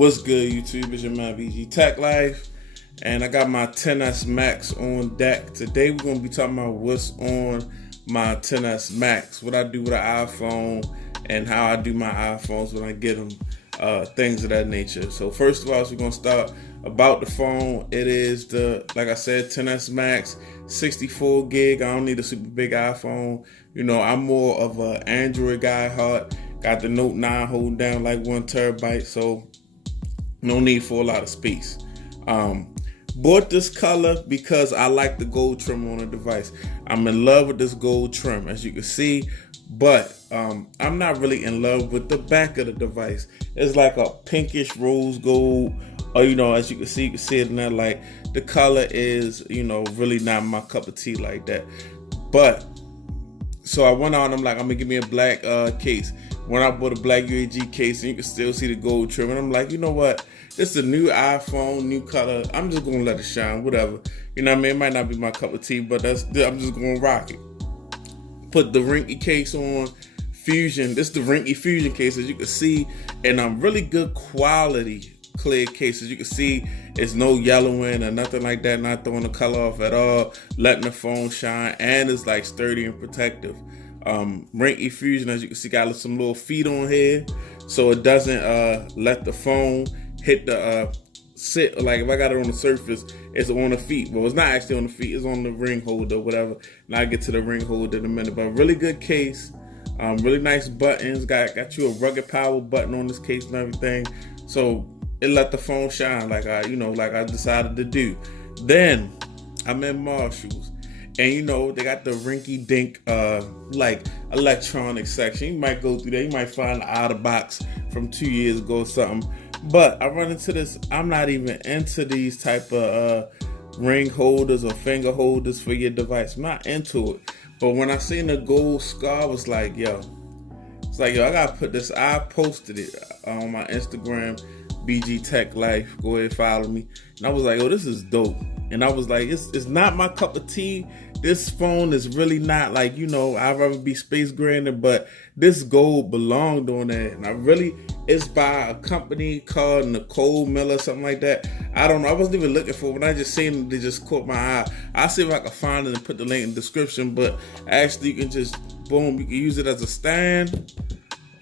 What's good, YouTube? It's your man BG Tech Life, and I got my 10s Max on deck. Today we're gonna be talking about what's on my 10s Max, what I do with an iPhone, and how I do my iPhones when I get them, things of that nature. So first of all, we're gonna start about the phone. It is like I said, 10s Max, 64 gig. I don't need a super big iPhone. You know, I'm more of an Android guy at heart. Got the Note 9 holding down like 1 terabyte, so no need for a lot of space. Bought this color because I like the gold trim on the device. I'm in love with this gold trim, as you can see, but I'm not really in love with the back of the device. It's like a pinkish rose gold, or as you can see it in there. Like, the color is, really not my cup of tea like that. But so I went on, I'm like, I'm gonna give me a black case. When I bought a black UAG case, and you can still see the gold trim, and I'm like, you know what? This is a new iPhone, new color. I'm just gonna let it shine, whatever. You know what I mean? It might not be my cup of tea, but I'm just gonna rock it. Put the Ringke case on, Fusion. This is the Ringke Fusion case, as you can see, and really good quality clear case. As you can see, it's no yellowing or nothing like that, not throwing the color off at all, letting the phone shine, and it's like sturdy and protective. Ringke Fusion, as you can see, got some little feet on here, so it doesn't let the phone hit the sit. Like, if I got it on the surface, it's on the feet. Well, it's not actually on the feet, it's on the ring holder, whatever. And I'll get to the ring holder in a minute. But really good case, really nice buttons. Got you a rugged power button on this case and everything, so it let the phone shine like I decided to do. Then I'm in Marshalls, and they got the rinky dink like electronic section. You might go through there, you might find an out of box from 2 years ago or something. But I run into this, I'm not even into these type of ring holders or finger holders for your device. I'm not into it. But when I seen the gold scar, I was like, yo, I gotta put this. I posted it on my Instagram, BG Tech Life. Go ahead, follow me. And I was like, oh, this is dope. And I was like, it's not my cup of tea. This phone is really not like, I'd rather be space graded, but this gold belonged on that. And it's by a company called Nicole Miller, something like that. I don't know. I wasn't even looking for it. When I just seen it, they just caught my eye. I'll see if I can find it and put the link in the description. But actually, you can just, boom, you can use it as a stand,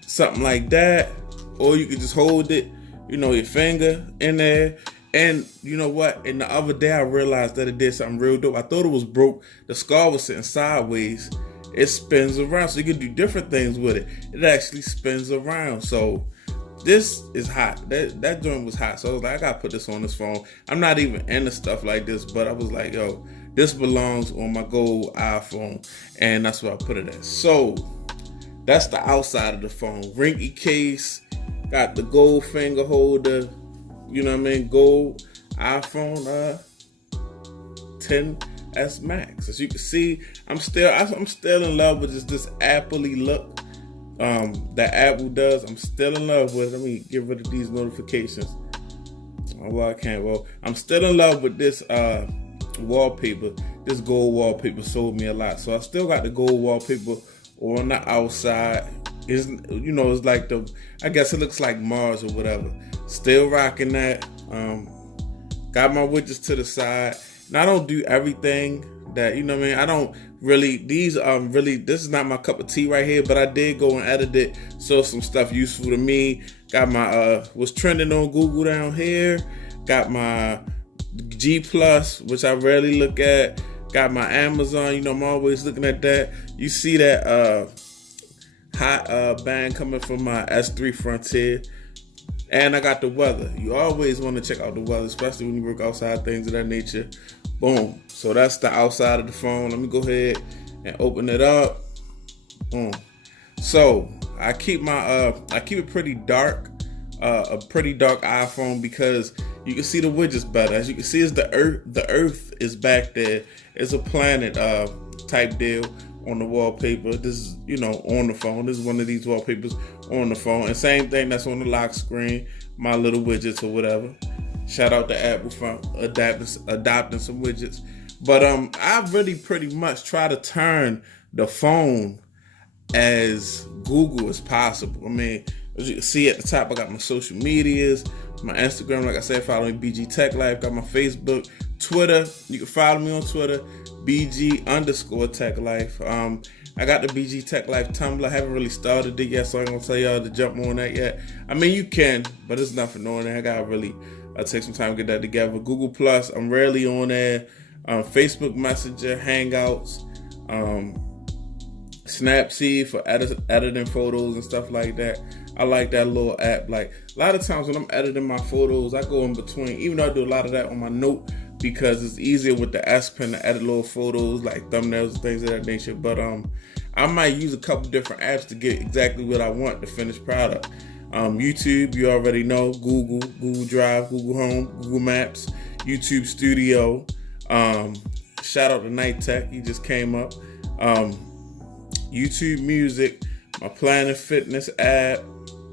something like that. Or you can just hold it, your finger in there. And you know what? And the other day I realized that it did something real dope. I thought it was broke. The scar was sitting sideways. It spins around, so you can do different things with it. It actually spins around. So this is hot. That joint was hot. So I was like, I gotta put this on this phone. I'm not even into stuff like this, but I was like, yo, this belongs on my gold iPhone, and that's where I put it at. So that's the outside of the phone. Ringke case, got the gold finger holder. Gold iPhone 10s Max. As you can see, I'm still in love with this Apple-y look that Apple does. I'm still in love with it. Let me get rid of these notifications. Oh, well, I can't. Well, I'm still in love with this wallpaper. This gold wallpaper sold me a lot. So I still got the gold wallpaper on the outside. It's like I guess it looks like Mars or whatever. Still rocking that. Got my widgets to the side. And I don't do everything that, I don't really, this is not my cup of tea right here, but I did go and edit it. So some stuff useful to me. Got my, what's trending on Google down here. Got my G Plus, which I rarely look at. Got my Amazon, I'm always looking at that. You see that hot band coming from my S3 Frontier. And I got the weather. You always want to check out the weather, especially when you work outside, things of that nature. Boom. So that's the outside of the phone. Let me go ahead and open it up. Boom. So I keep it pretty dark, a pretty dark iPhone, because you can see the widgets better. As you can see, it's the Earth. The Earth is back there. It's a planet type deal on the wallpaper. This is, on the phone. This is one of these wallpapers on the phone. And same thing that's on the lock screen, my little widgets or whatever. Shout out to Apple for adopting some widgets. But I really pretty much try to turn the phone as Google as possible. I mean, as you can see at the top, I got my social medias, My Instagram, like I said, follow me, BG Tech Life. Got my Facebook, Twitter. You can follow me on Twitter, BG_Tech Life. I got the BG Tech Life Tumblr. I haven't really started it yet, so I ain't gonna tell y'all to jump on that yet. I mean, you can, but it's nothing on there. I gotta really take some time to get that together. Google Plus, I'm rarely on there. Facebook Messenger, Hangouts, Snapseed for editing photos and stuff like that. I like that little app. Like a lot of times when I'm editing my photos, I go in between, even though I do a lot of that on my note, because it's easier with the S Pen to edit little photos like thumbnails and things of that nature. But I might use a couple different apps to get exactly what I want, the finished product. YouTube, you already know, Google Drive, Google Home, Google Maps, YouTube Studio. Shout out to Night Tech, he just came up. YouTube Music, my Planet Fitness app,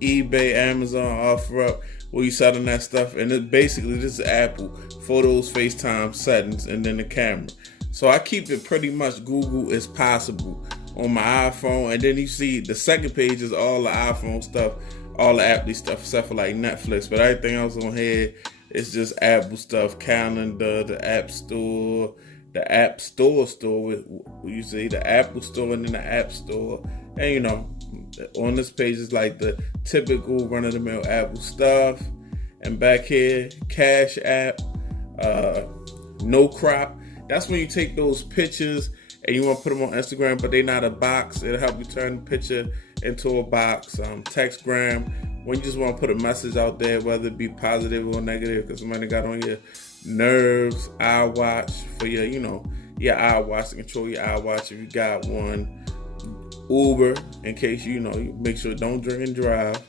eBay, Amazon, OfferUp, where you selling that stuff. And it basically, this is Apple, photos, FaceTime, settings, and then the camera. So I keep it pretty much Google as possible on my iPhone. And then you see the second page is all the iPhone stuff, all the Apple stuff, except for like Netflix. But everything else on here is just Apple stuff, calendar, the App Store, the App Store, you see the Apple Store and then the App Store. And you know, on this page is like the typical run-of-the-mill Apple stuff. And back here, Cash App, No Crop. That's when you take those pictures and you want to put them on Instagram, but they're not a box. It'll help you turn the picture into a box. Textgram, when you just want to put a message out there, whether it be positive or negative, because somebody got on your nerves. iWatch for your, your iWatch, to control your iWatch if you got one. Uber, in case you make sure don't drink and drive.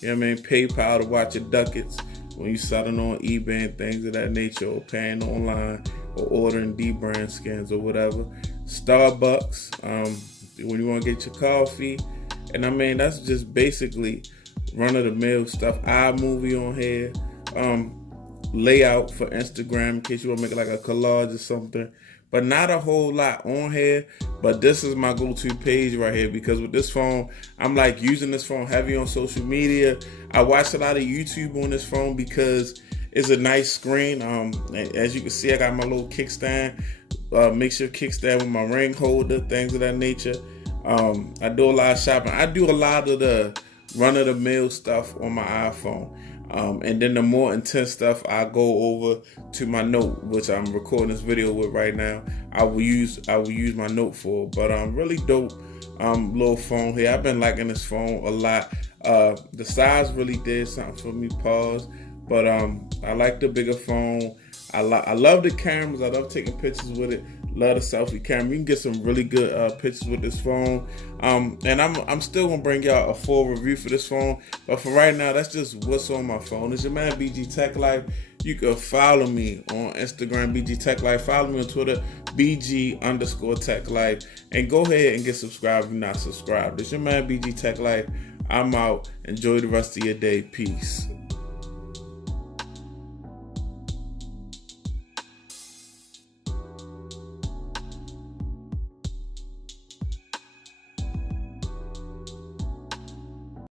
You know what I mean? PayPal to watch your ducats when you selling on eBay and things of that nature, or paying online, or ordering D-brand skins or whatever. Starbucks, when you want to get your coffee. And I mean, that's just basically run-of-the-mill stuff. iMovie on here. Layout for Instagram, in case you want to make like a collage or something. But not a whole lot on here. But this is my go-to page right here, because with this phone, I'm like using this phone heavy on social media. I watch a lot of YouTube on this phone because it's a nice screen. As you can see, I got my little kickstand, makeshift kickstand with my ring holder, things of that nature. I do a lot of shopping. I do a lot of the run-of-the-mill stuff on my iPhone. And then the more intense stuff, I go over to my Note, which I'm recording this video with right now. I will use my Note for. But really dope little phone here. I've been liking this phone a lot. The size really did something for me. Pause. But I like the bigger phone. I love the cameras. I love taking pictures with it. Love the selfie camera. You can get some really good pictures with this phone. And I'm still gonna bring y'all a full review for this phone. But for right now, that's just what's on my phone. It's your man BG Tech Life. You can follow me on Instagram, BG Tech Life. Follow me on Twitter, BG_Tech Life. And go ahead and get subscribed if you're not subscribed. It's your man BG Tech Life. I'm out. Enjoy the rest of your day. Peace.